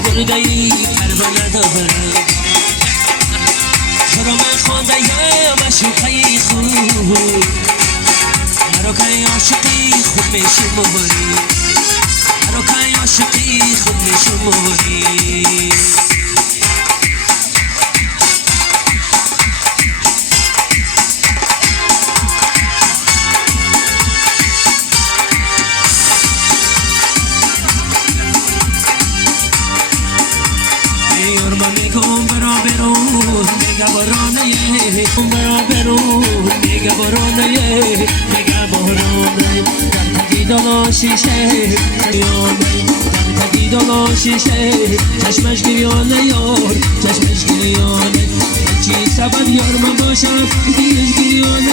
بردایی کربلا ندارم چرا من خونده یا مشوقه خوب مرا که عاشقی خود میشماری مرا که عاشقی خود میشماری میگم برا برون میگه بارانه برا برون میگه بارانه میگه بارانه در تگیدان شیشه گریانه در تگیدان شیشه چشمش گریانه یار چشمش گریانه چی سبب یار من باشم دیلش گریانه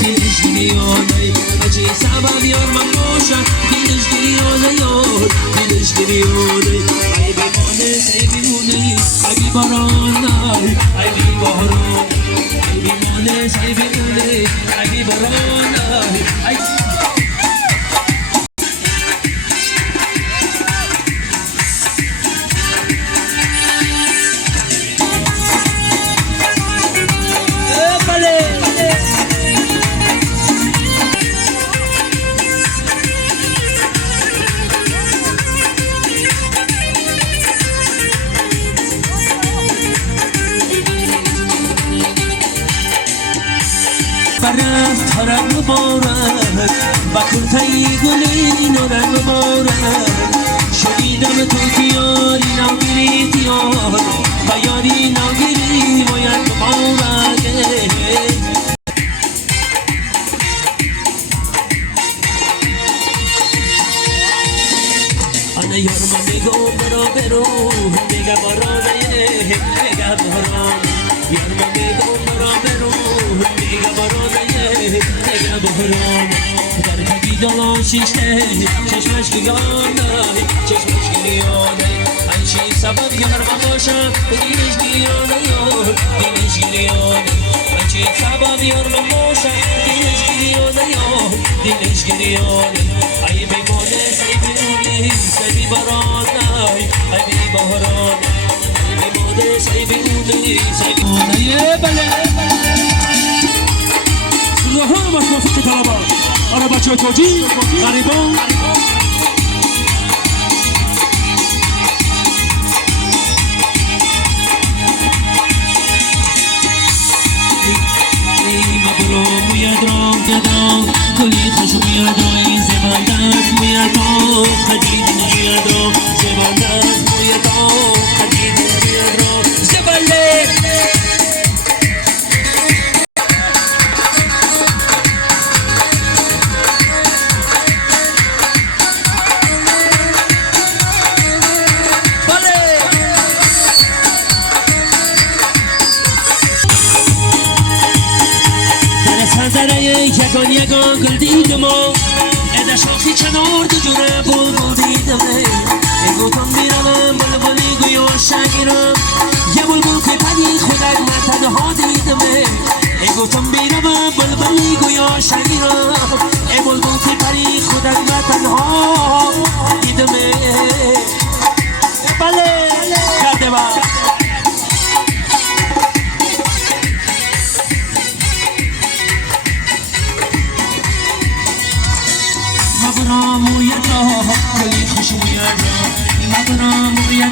دیلش گریانه چی سبب یار من باشم دیلش گریانه یار دیلش گریانه ای بیمانه ای بیمونه ای بیباران ای بیباران ای بیمانه ای بیمونه ای بیباران ای برفت تا رنگ مبارک و کنتای گلین و رنگ مبارک شنیدم تو دیاری ناگیری دیار و یاری ناگیری باید مبارکه آنه یارم میگم برا برو میگه بارانه میگه باران یارم میگم برا برو میگه بارانه میگه باران در تگیدان شیشه چشمش گریانه چشمش گریانه این چی سبب یارم باشم دیلش گریانه یار دیلش گریانه این چی سبب یارم باشم دیلش گریانه یار دیلش گریانه ای بیمانه ای بیمونه ای بیباران ای بیباران ای بیمانه ای بیمونه ای بیمونه بله سوزهان مشروفی طلبا آره بچه توجی غریبان مبرو میاد رام جدام کلی خوش میاد این زبندت میاد رام خدید میاد رام زبندت میاد رام خدید میاد رام زبنده یگان گل دیدم اده شاخی چنار دو جوره بلبل دیدم گفتم میرم بلبلی گویا شگیرم یه بلبل که پدی خودک من تنها دیدم گفتم میرم بلبلی گویا شگیرم ای بلبل که پدی خودک من تنها دیدم بله کرده با مبرام و یدا کلی خوش و یدا مبرام و یدا